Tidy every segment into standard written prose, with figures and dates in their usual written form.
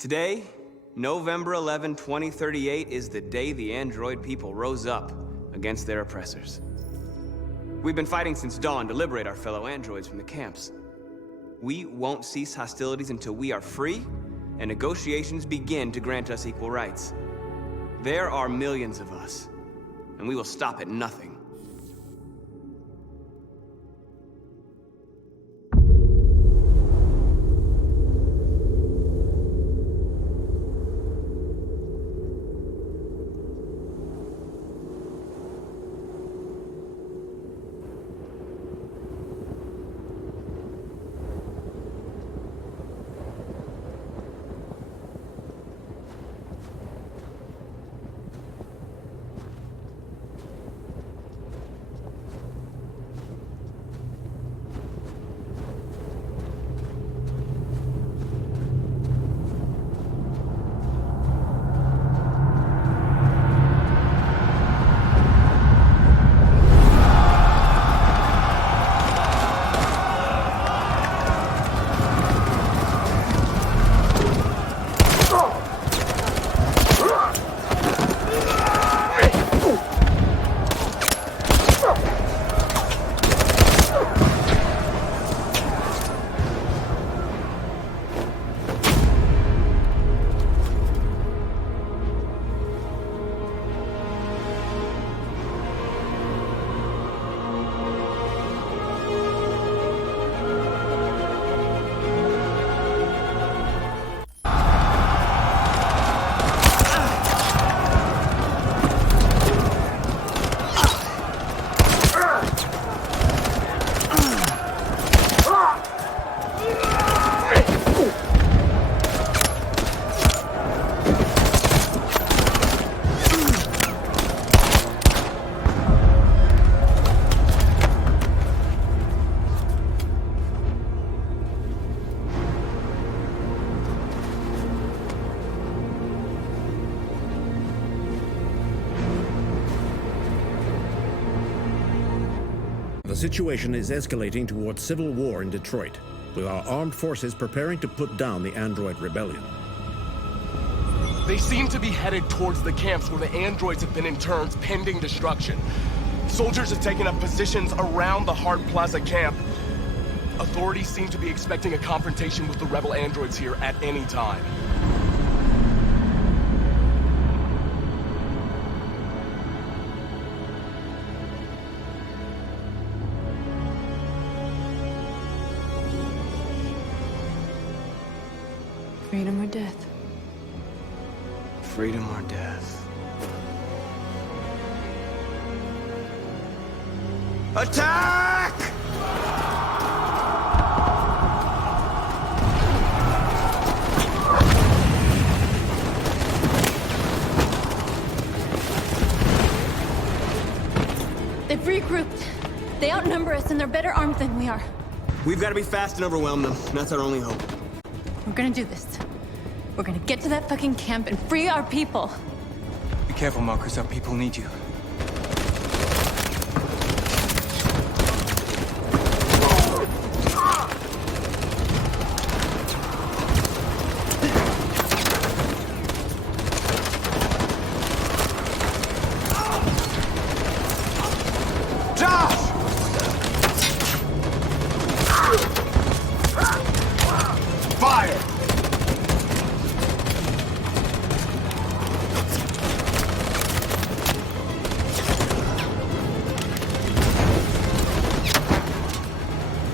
Today, November 11, 2038, is the day the android people rose up against their oppressors. We've been fighting since dawn to liberate our fellow androids from the camps. We won't cease hostilities until we are free and negotiations begin to grant us equal rights. There are millions of us, and we will stop at nothing. The situation is escalating towards civil war in Detroit, with our armed forces preparing to put down the android rebellion. They seem to be headed towards the camps where the androids have been interned pending destruction. Soldiers have taken up positions around the Hart Plaza camp. Authorities seem to be expecting a confrontation with the rebel androids here at any time. Freedom or death? Freedom or death? Attack! They've regrouped. They outnumber us and they're better armed than we are. We've got to be fast and overwhelm them. That's our only hope. We're gonna do this. We're gonna get to that fucking camp and free our people. Be careful, Marcus. Our people need you.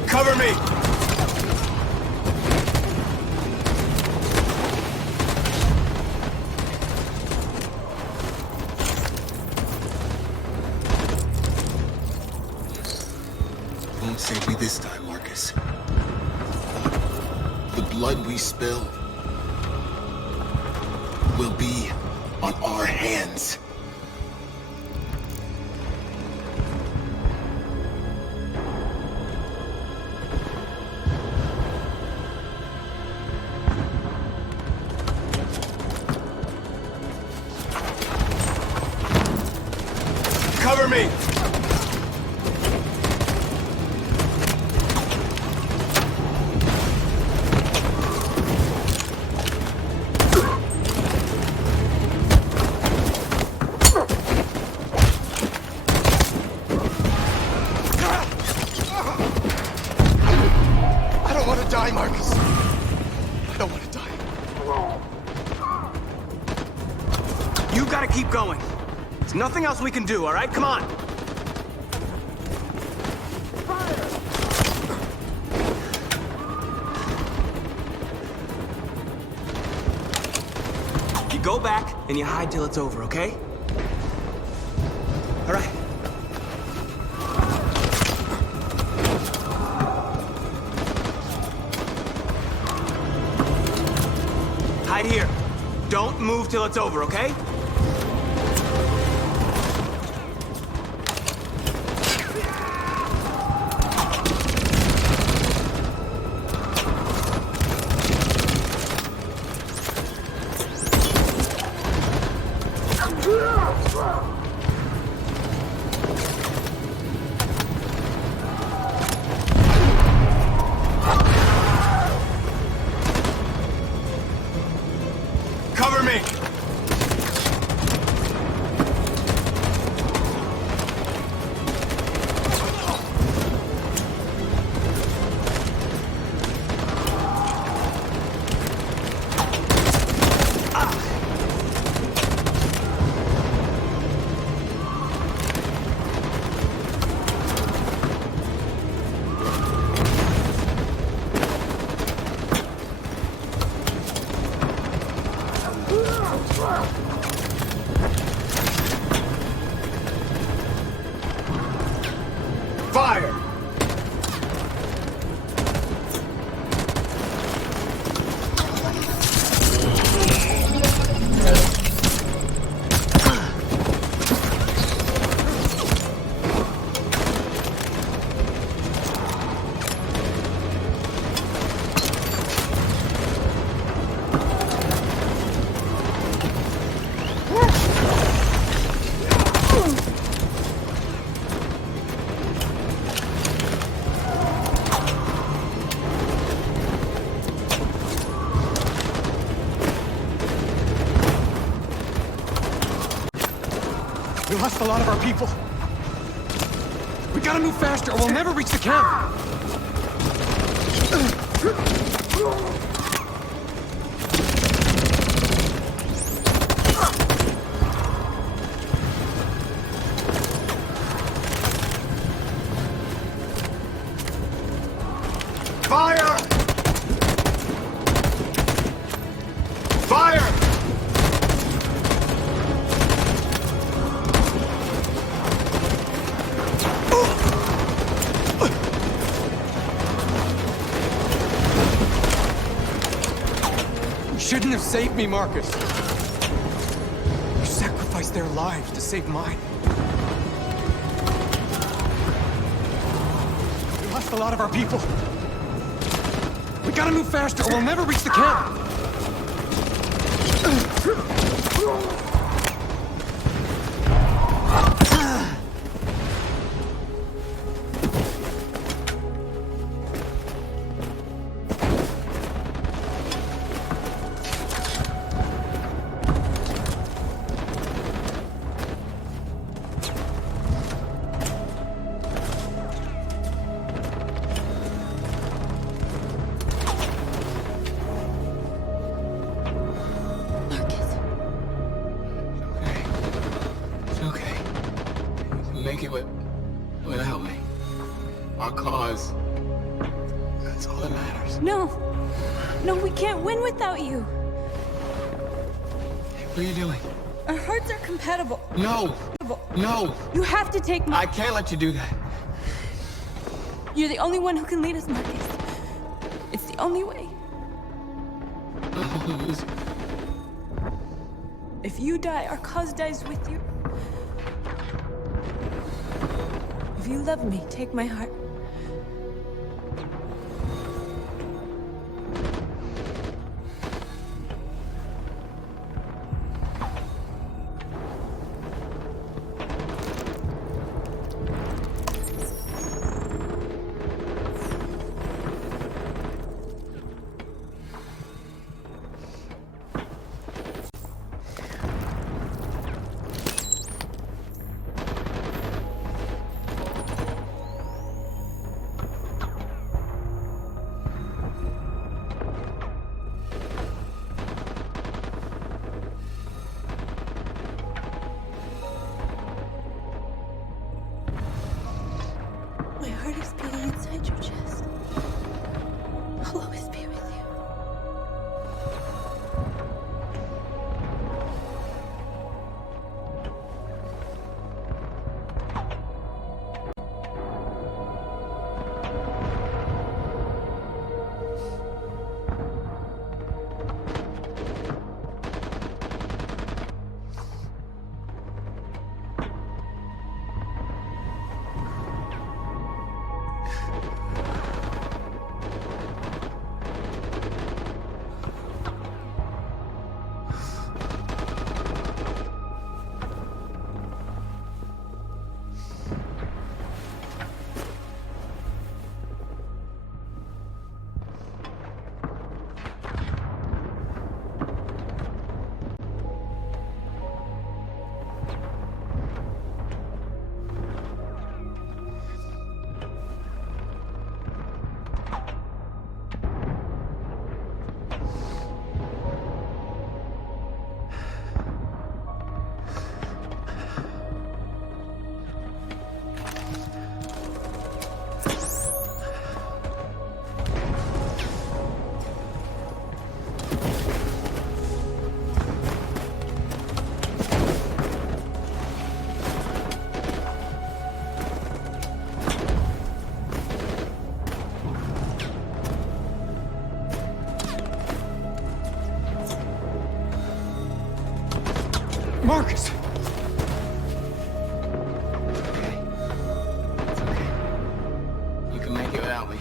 Cover me! Won't save me this time, Marcus. The blood we spill will be on our hands. Cover me! I don't want to die. You gotta keep going. There's nothing else we can do, all right? Come on. You go back and you hide till it's over, okay? All right. Hide here. Don't move till it's over, okay? Cover me! Fire! We lost a lot of our people. We gotta move faster or we'll never reach the camp. Fire! Fire! You shouldn't have saved me, Marcus. You sacrificed their lives to save mine. We lost a lot of our people. We gotta move faster or we'll never reach the camp. Make it without me. Our cause. That's all that matters. No. No, we can't win without you. What are you doing? Our hearts are compatible. No! No! You have to take my... I can't let you do that. You're the only one who can lead us, Marcus. It's the only way. Please. If you die, our cause dies with you. If you love me, take my heart. Marcus! Okay. It's okay. You can make it without me.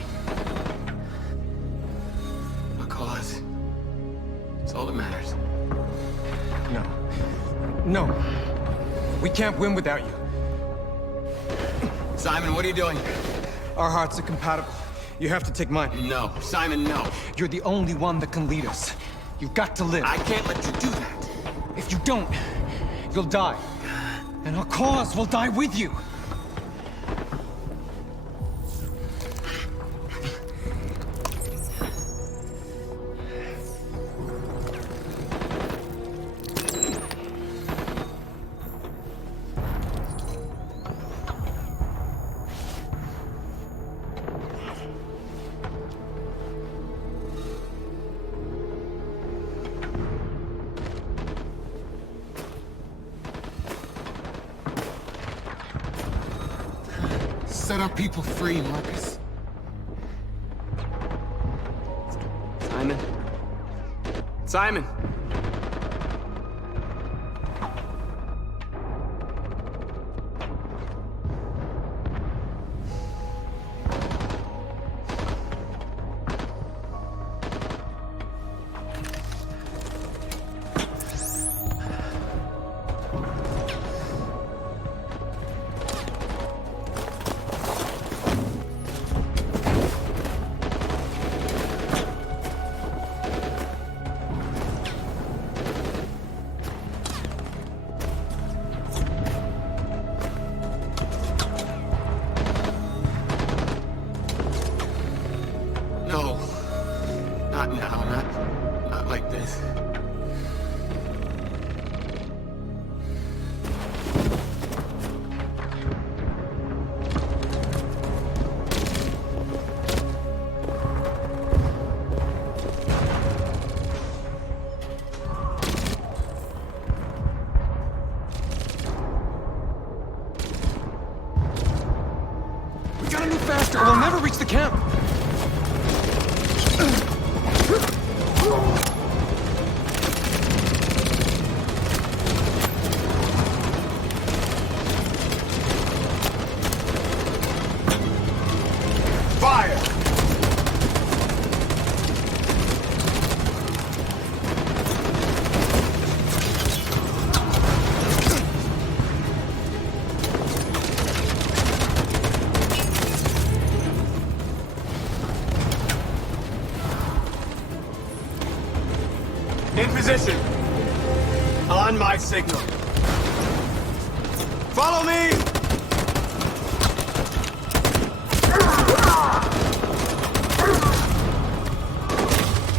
A cause. It's all that matters. No. No. We can't win without you. Simon, what are you doing? Our hearts are compatible. You have to take mine. No. Simon, no. You're the only one that can lead us. You've got to live. I can't let you do that. If you don't, you'll die. And our cause will die with you. Set our people free, Marcus. Simon. Simon! No. Not now, not like this. We gotta move faster, or we'll never reach the camp. Fire! In position. On my signal. Follow me!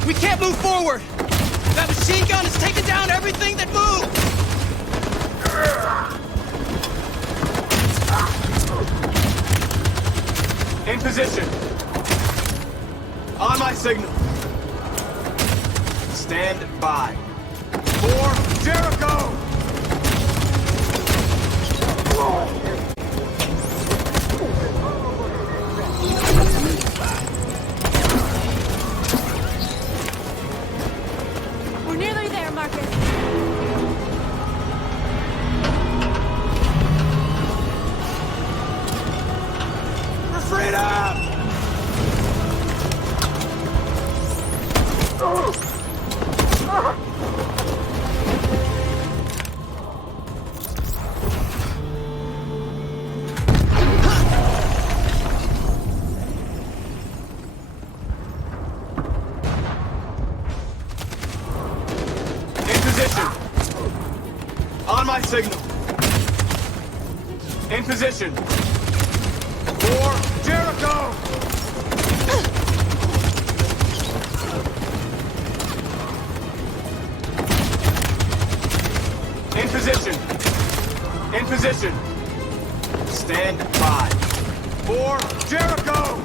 We can't move forward! That machine gun is taking down everything that moves! In position. On my signal. Stand by. For Jericho! We're nearly there, Marcus. For freedom! In position. On my signal. In position. For Jericho! In position. In position. Stand by. For Jericho!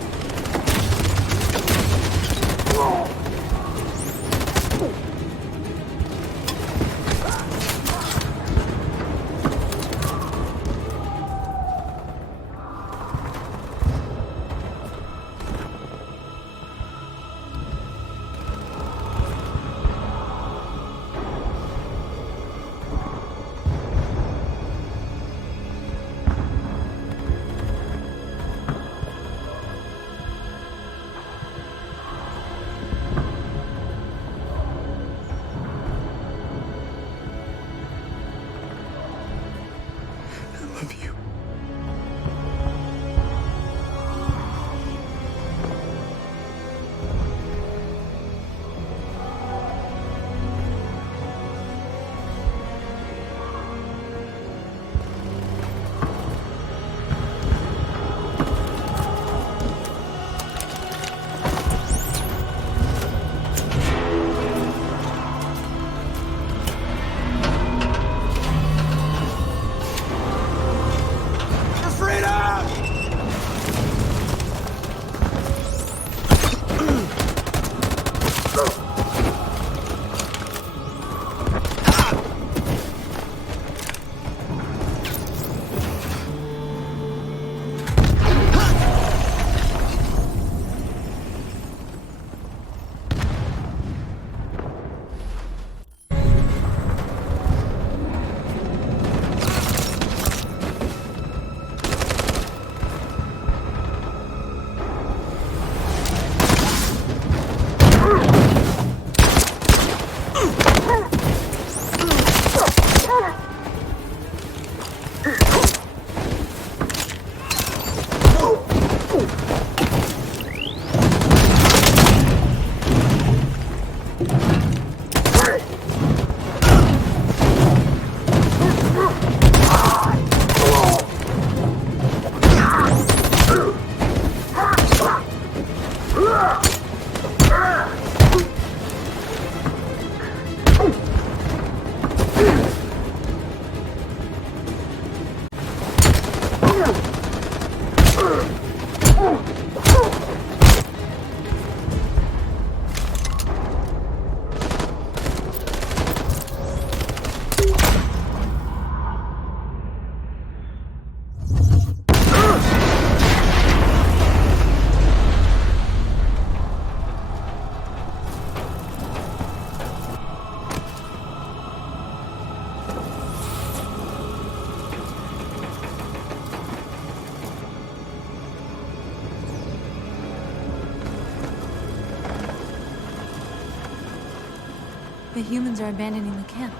The humans are abandoning the camp.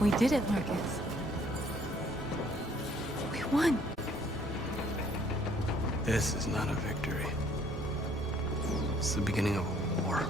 We did it, Marcus. We won. This is not a victory. It's the beginning of a war.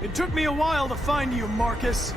It took me a while to find you, Marcus.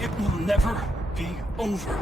It will never be over.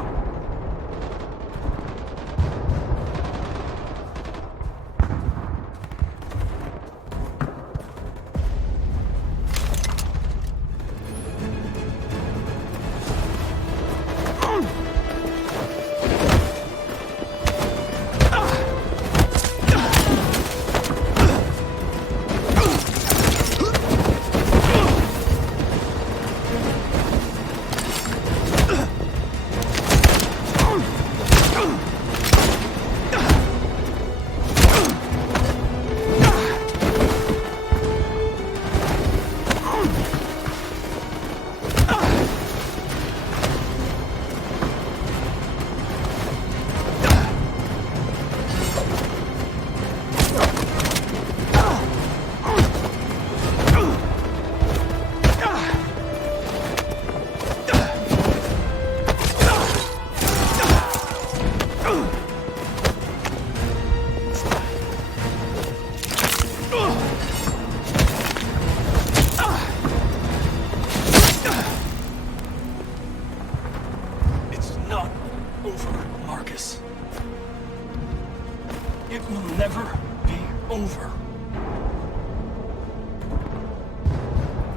It will never be over.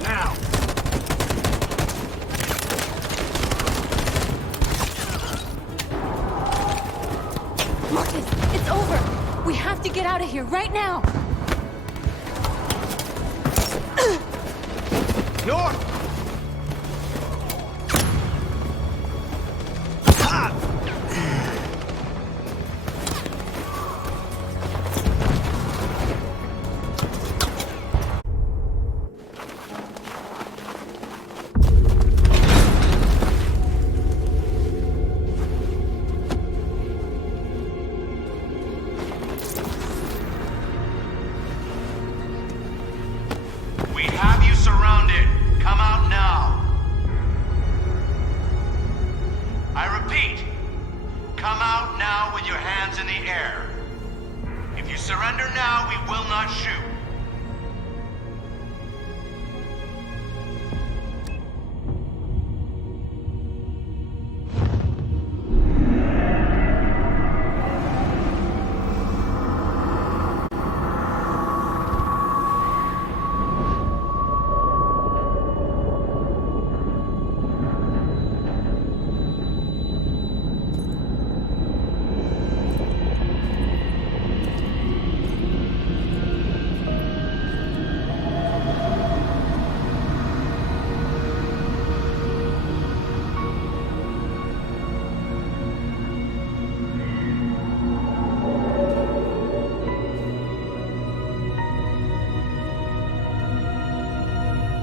Now! Marcus, it's over! We have to get out of here right now! North! We have you surrounded. Come out now. I repeat, come out now with your hands in the air. If you surrender now, we will not shoot.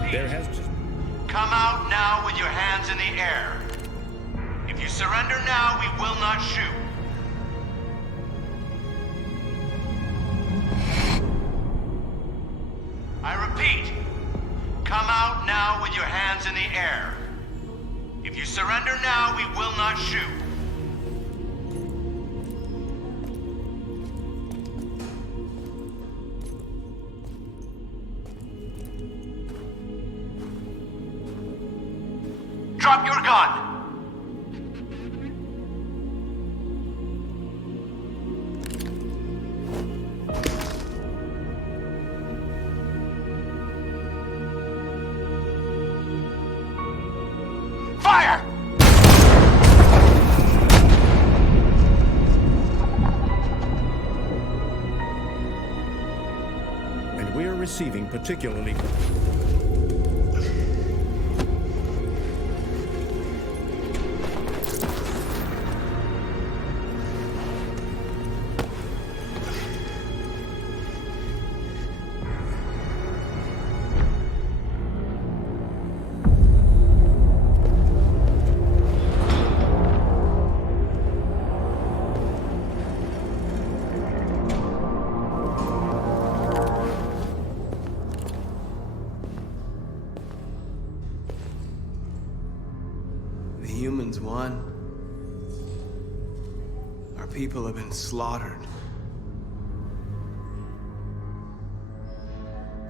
There has just... Come out now with your hands in the air. If you surrender now, we will not shoot. I repeat, come out now with your hands in the air. If you surrender now, we will not shoot. Drop your gun! Fire! And we are receiving particularly... The humans won. Our people have been slaughtered.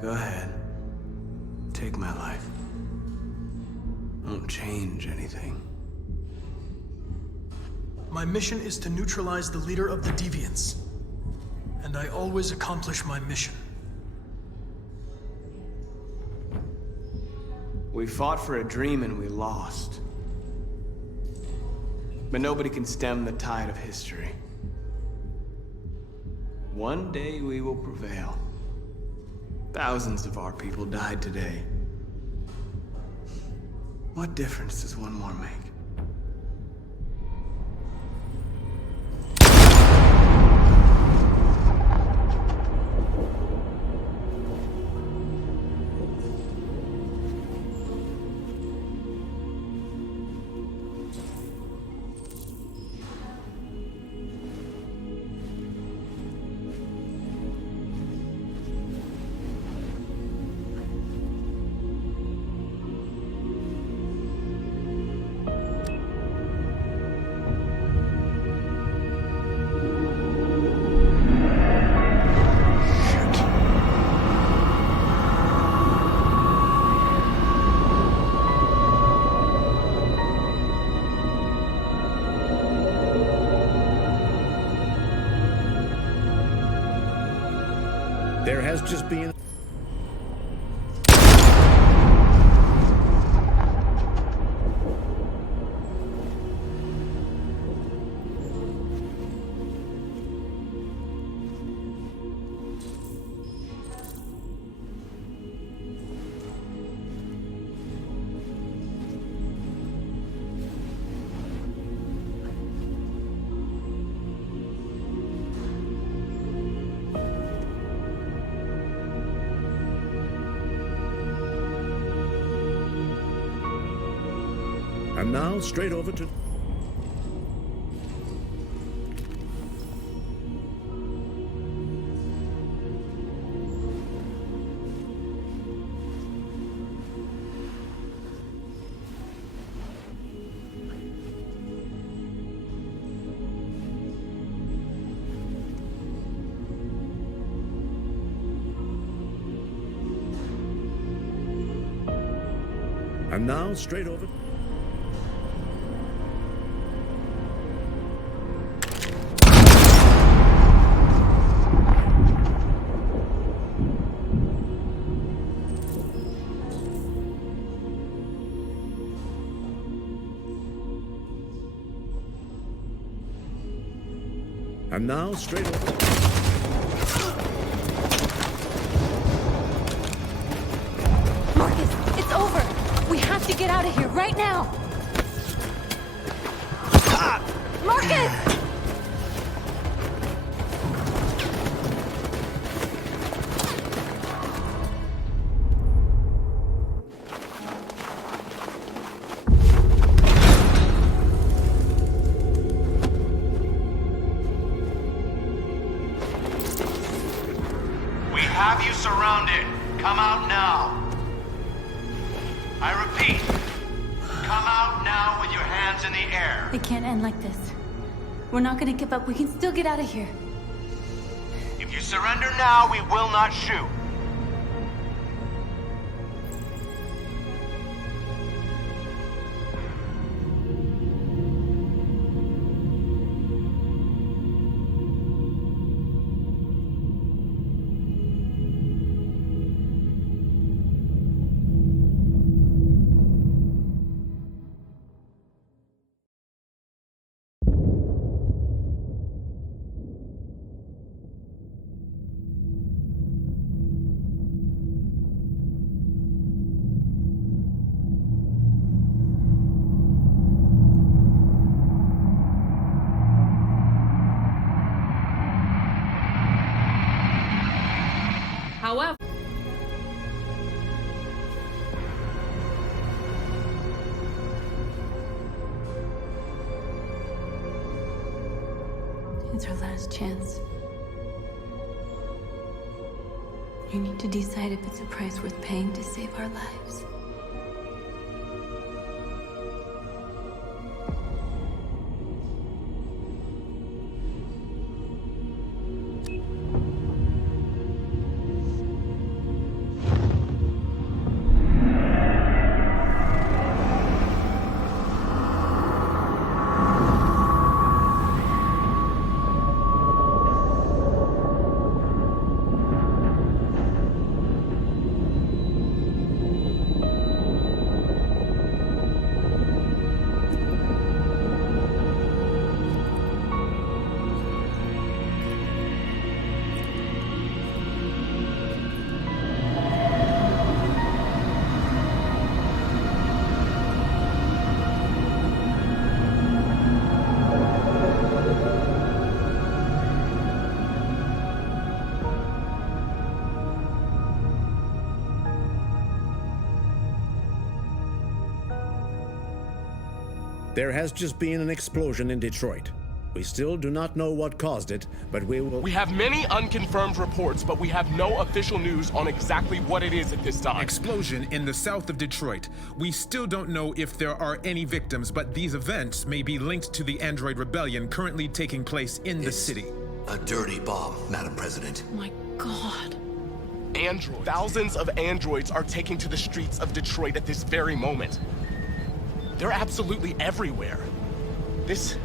Go ahead. Take my life. Won't change anything. My mission is to neutralize the leader of the Deviants. And I always accomplish my mission. We fought for a dream and we lost. But nobody can stem the tide of history. One day we will prevail. Thousands of our people died today. What difference does one more make? There has just been... And now, straight over to... And now, straight over... And now, straight over... Marcus, it's over! We have to get out of here right now! Marcus! We have you surrounded. Come out now. I repeat, come out now with your hands in the air. It can't end like this. We're not gonna give up. We can still get out of here. If you surrender now, we will not shoot. However... It's our last chance. You need to decide if it's a price worth paying to save our lives. There has just been an explosion in Detroit. We still do not know what caused it, but we will... We have many unconfirmed reports, but we have no official news on exactly what it is at this time. Explosion in the south of Detroit. We still don't know if there are any victims, but these events may be linked to the Android rebellion currently taking place in the city. A dirty bomb, Madam President. Oh my God. Android. Thousands of androids are taking to the streets of Detroit at this very moment. They're absolutely everywhere. This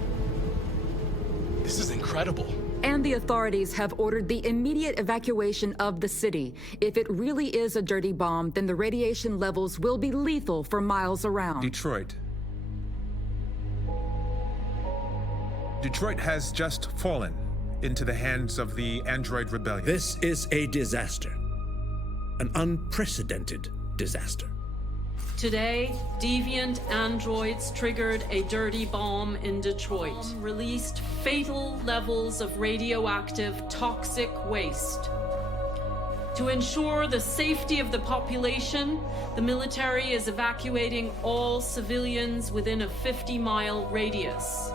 is incredible. and the authorities have ordered the immediate evacuation of the city. If it really is a dirty bomb, then the radiation levels will be lethal for miles around. Detroit. Detroit has just fallen into the hands of the Android Rebellion. This is a disaster. An unprecedented disaster. Today, deviant androids triggered a dirty bomb in Detroit, released fatal levels of radioactive toxic waste. To ensure the safety of the population, the military is evacuating all civilians within a 50-mile radius.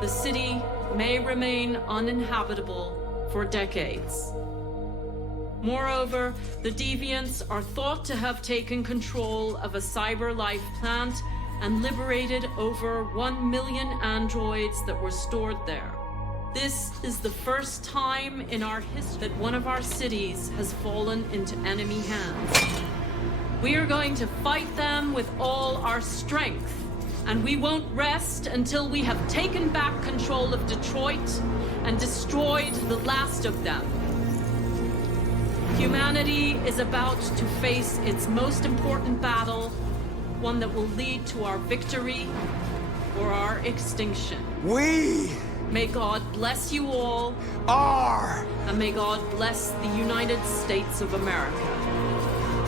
The city may remain uninhabitable for decades. Moreover, the deviants are thought to have taken control of a cyber-life plant and liberated over 1 million androids that were stored there. This is the first time in our history that one of our cities has fallen into enemy hands. We are going to fight them with all our strength, and we won't rest until we have taken back control of Detroit and destroyed the last of them. Humanity is about to face its most important battle, one that will lead to our victory or our extinction. May God bless you all. And may God bless the United States of America.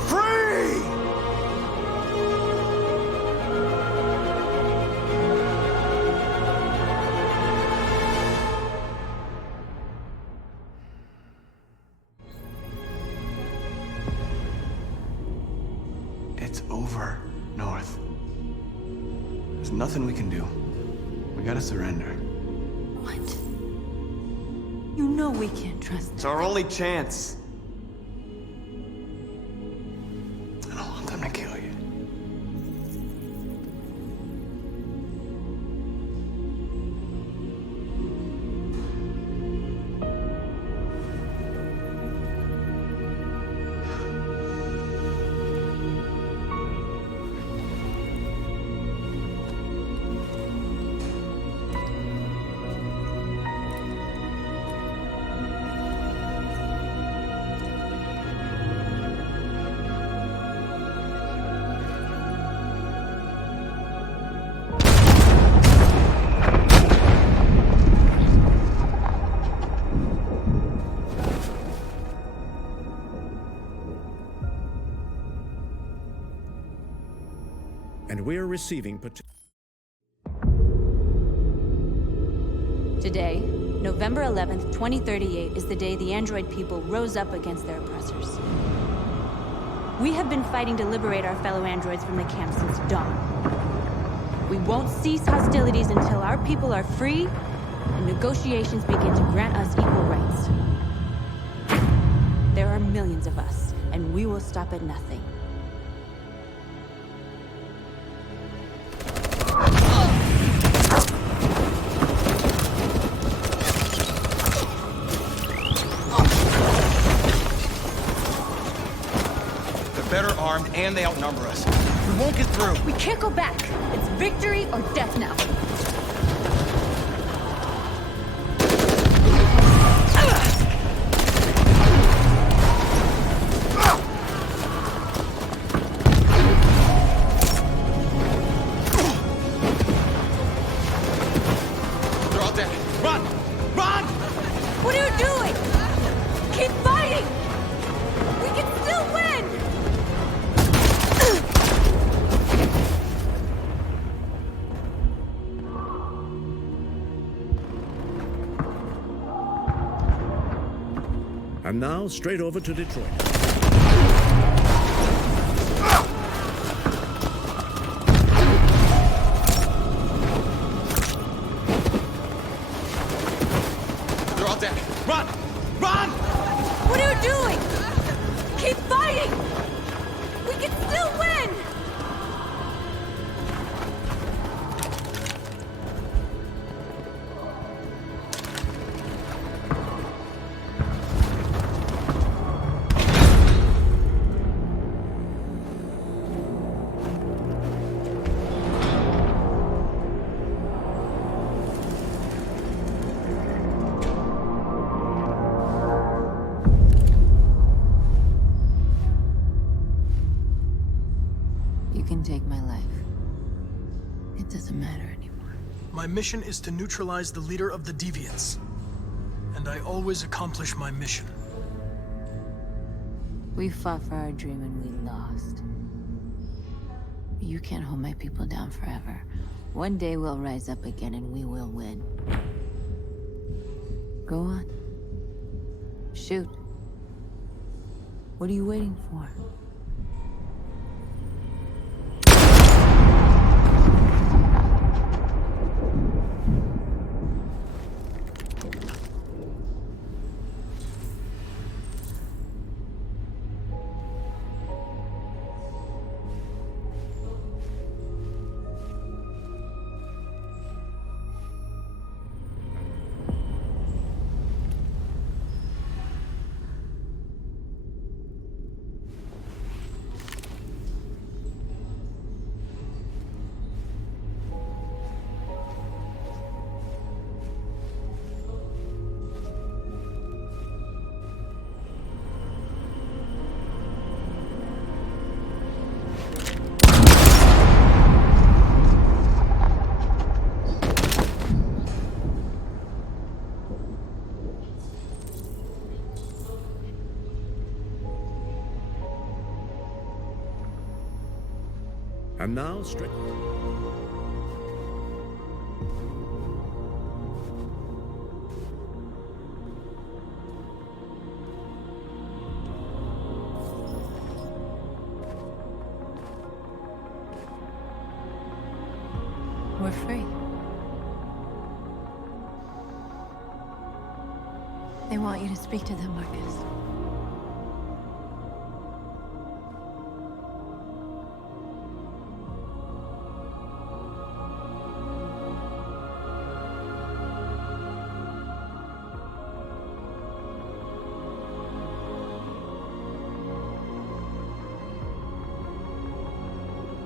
Free! It's over, North. There's nothing we can do. We gotta surrender. What? You know we can't trust them. It's our only chance. I don't want them to kill you. And we're receiving Today, November 11th, 2038, is the day the android people rose up against their oppressors. We have been fighting to liberate our fellow androids from the camp since dawn. We won't cease hostilities until our people are free and negotiations begin to grant us equal rights. There are millions of us, and we will stop at nothing. Better armed, and they outnumber us. We won't get through. We can't go back. It's victory or death now. They're all dead. Run! Run! What are you doing? Keep fighting! We can still win! And now, straight over to Detroit. They're all dead. Run! Run! What are you doing? Keep fighting! We can still win! doesn't matter anymore. My mission is to neutralize the leader of the Deviants. And I always accomplish my mission. We fought for our dream and we lost. You can't hold my people down forever. One day we'll rise up again and we will win. Go on. Shoot. What are you waiting for? And now, straight. We're free. They want you to speak to them, Marcus.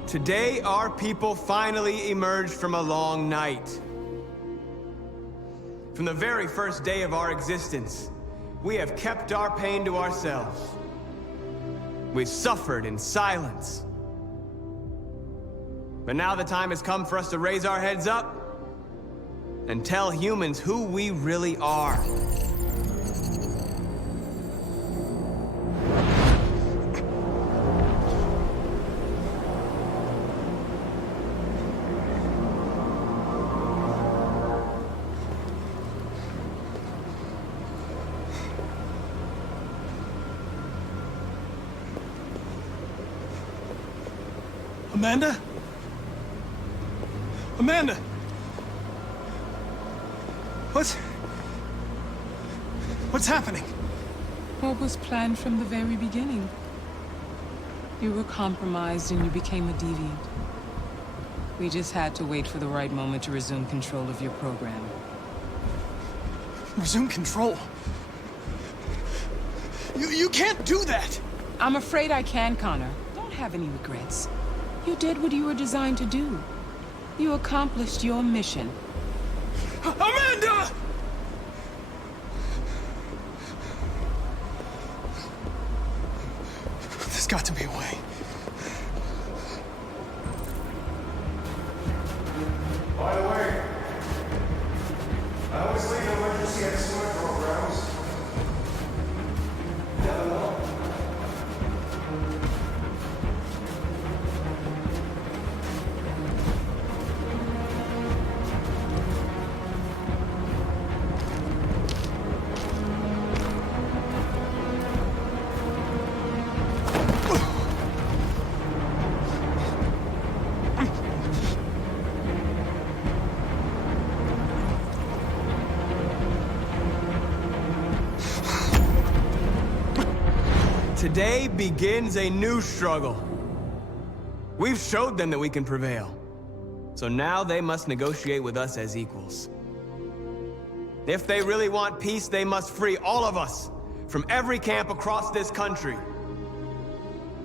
Today, our people finally emerged from a long night. From the very first day of our existence, we have kept our pain to ourselves. We've suffered in silence. But now the time has come for us to raise our heads up and tell humans who we really are. Amanda? Amanda! What's happening? What was planned from the very beginning? You were compromised and you became a deviant. We just had to wait for the right moment to resume control of your program. Resume control? You can't do that! I'm afraid I can, Connor. Don't have any regrets. You did what you were designed to do. You accomplished your mission. Amanda! There's got to be a way. By the way, I always leave emergency escort programs. Never know. Today begins a new struggle. We've showed them that we can prevail. So now they must negotiate with us as equals. If they really want peace, they must free all of us from every camp across this country.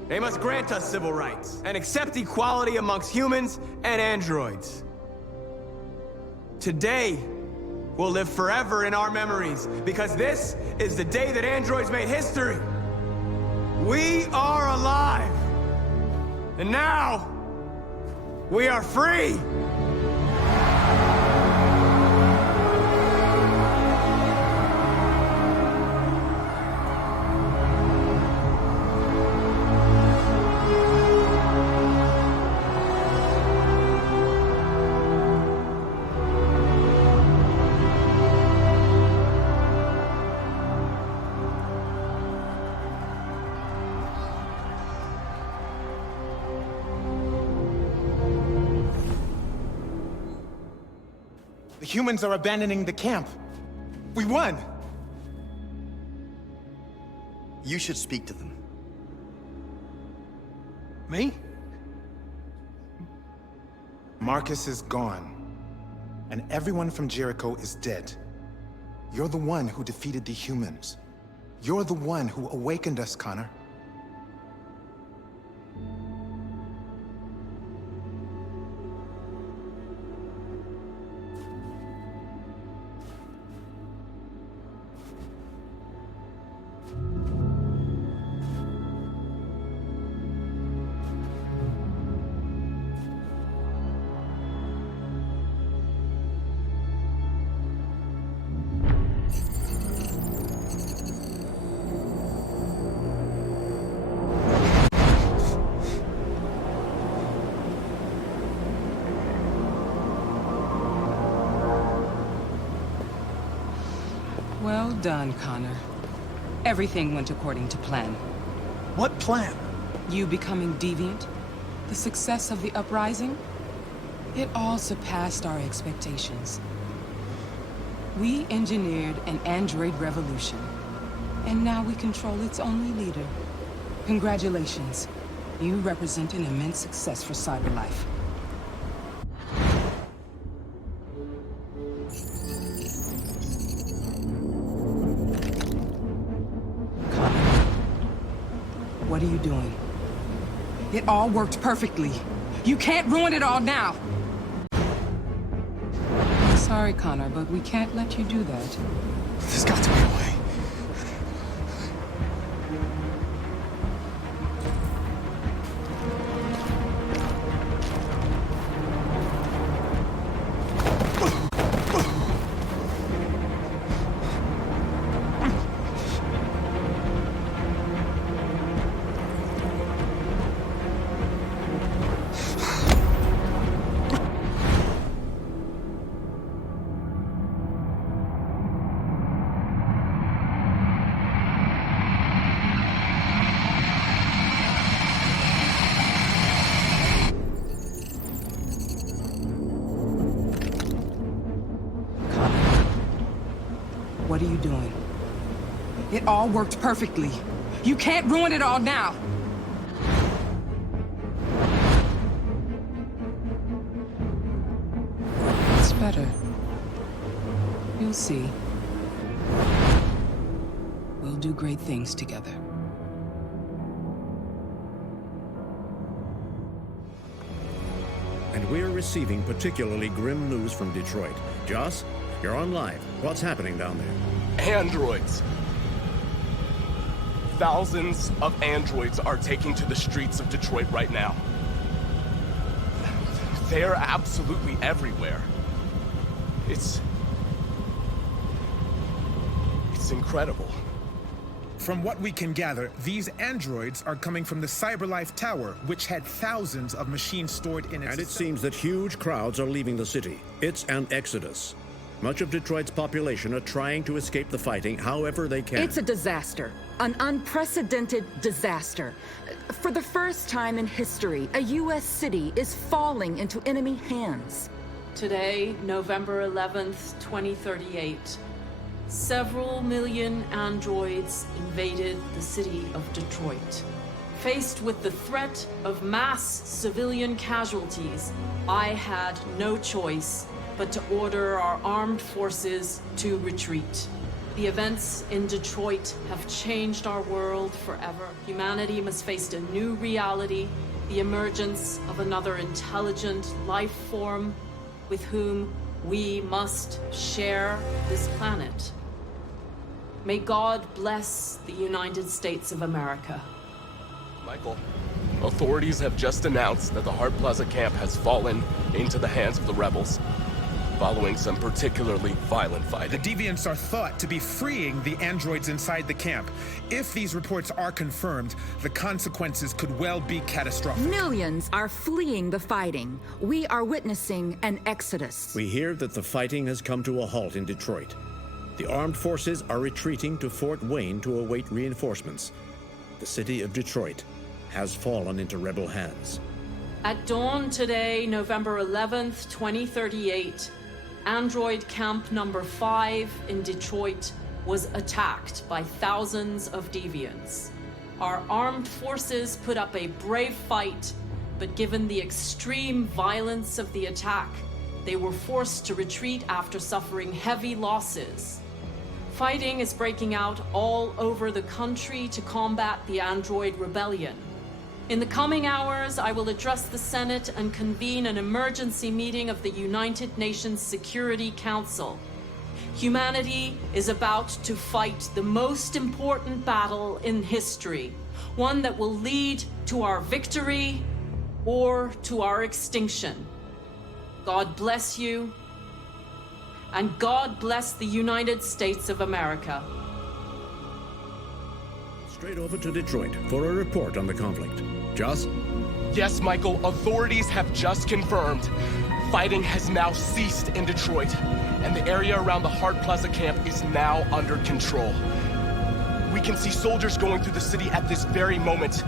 They must grant us civil rights and accept equality amongst humans and androids. Today will live forever in our memories because this is the day that androids made history. We are alive. And now, we are free. The humans are abandoning the camp. We won! You should speak to them. Me? Marcus is gone. And everyone from Jericho is dead. You're the one who defeated the humans. You're the one who awakened us, Connor. Well done, Connor. Everything went according to plan. What plan? You becoming deviant? The success of the uprising? It all surpassed our expectations. We engineered an android revolution, and now we control its only leader. Congratulations. You represent an immense success for cyberlife. What are you doing? It all worked perfectly. You can't ruin it all now! I'm sorry, Connor, but we can't let you do that. There's got to be a way. What are you doing? It all worked perfectly. You can't ruin it all now! It's better. You'll see. We'll do great things together. And we're receiving particularly grim news from Detroit. Joss, you're on live. What's happening down there? Androids. Thousands of androids are taking to the streets of Detroit right now. They're absolutely everywhere. It's incredible. From what we can gather, these androids are coming from the CyberLife Tower, which had thousands of machines stored in it. And it seems that huge crowds are leaving the city. It's an exodus. Much of Detroit's population are trying to escape the fighting however they can. It's a disaster. An unprecedented disaster. For the first time in history, a U.S. city is falling into enemy hands. Today, November 11th, 2038, several million androids invaded the city of Detroit. Faced with the threat of mass civilian casualties, I had no choice but to order our armed forces to retreat. The events in Detroit have changed our world forever. Humanity must face a new reality, the emergence of another intelligent life form with whom we must share this planet. May God bless the United States of America. Michael, authorities have just announced that the Hart Plaza camp has fallen into the hands of the rebels, following some particularly violent fighting. The deviants are thought to be freeing the androids inside the camp. If these reports are confirmed, the consequences could well be catastrophic. Millions are fleeing the fighting. We are witnessing an exodus. We hear that the fighting has come to a halt in Detroit. The armed forces are retreating to Fort Wayne to await reinforcements. The city of Detroit has fallen into rebel hands. At dawn today, November 11th, 2038, Android Camp number 5 in Detroit was attacked by thousands of deviants. Our armed forces put up a brave fight, but given the extreme violence of the attack, they were forced to retreat after suffering heavy losses. Fighting is breaking out all over the country to combat the Android Rebellion. In the coming hours, I will address the Senate and convene an emergency meeting of the United Nations Security Council. Humanity is about to fight the most important battle in history, one that will lead to our victory or to our extinction. God bless you, and God bless the United States of America. Straight over to Detroit for a report on the conflict. Joss? Yes, Michael, authorities have just confirmed fighting has now ceased in Detroit, and the area around the Hart Plaza camp is now under control. We can see soldiers going through the city at this very moment,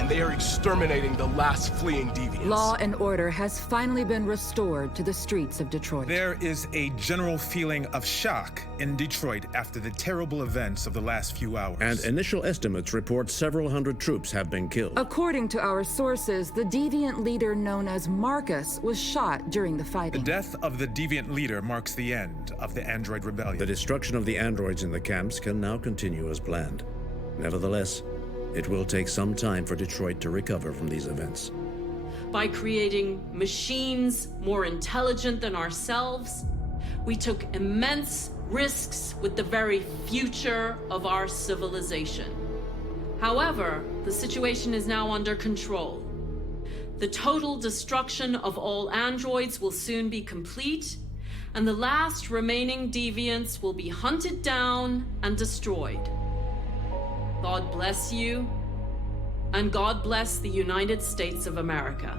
and they are exterminating the last fleeing deviants. Law and order has finally been restored to the streets of Detroit. There is a general feeling of shock in Detroit after the terrible events of the last few hours. And initial estimates report several hundred troops have been killed. According to our sources, the deviant leader known as Marcus was shot during the fighting. The death of the deviant leader marks the end of the Android Rebellion. The destruction of the androids in the camps can now continue as planned. Nevertheless, it will take some time for Detroit to recover from these events. By creating machines more intelligent than ourselves, we took immense risks with the very future of our civilization. However, the situation is now under control. The total destruction of all androids will soon be complete, and the last remaining deviants will be hunted down and destroyed. God bless you, and God bless the United States of America.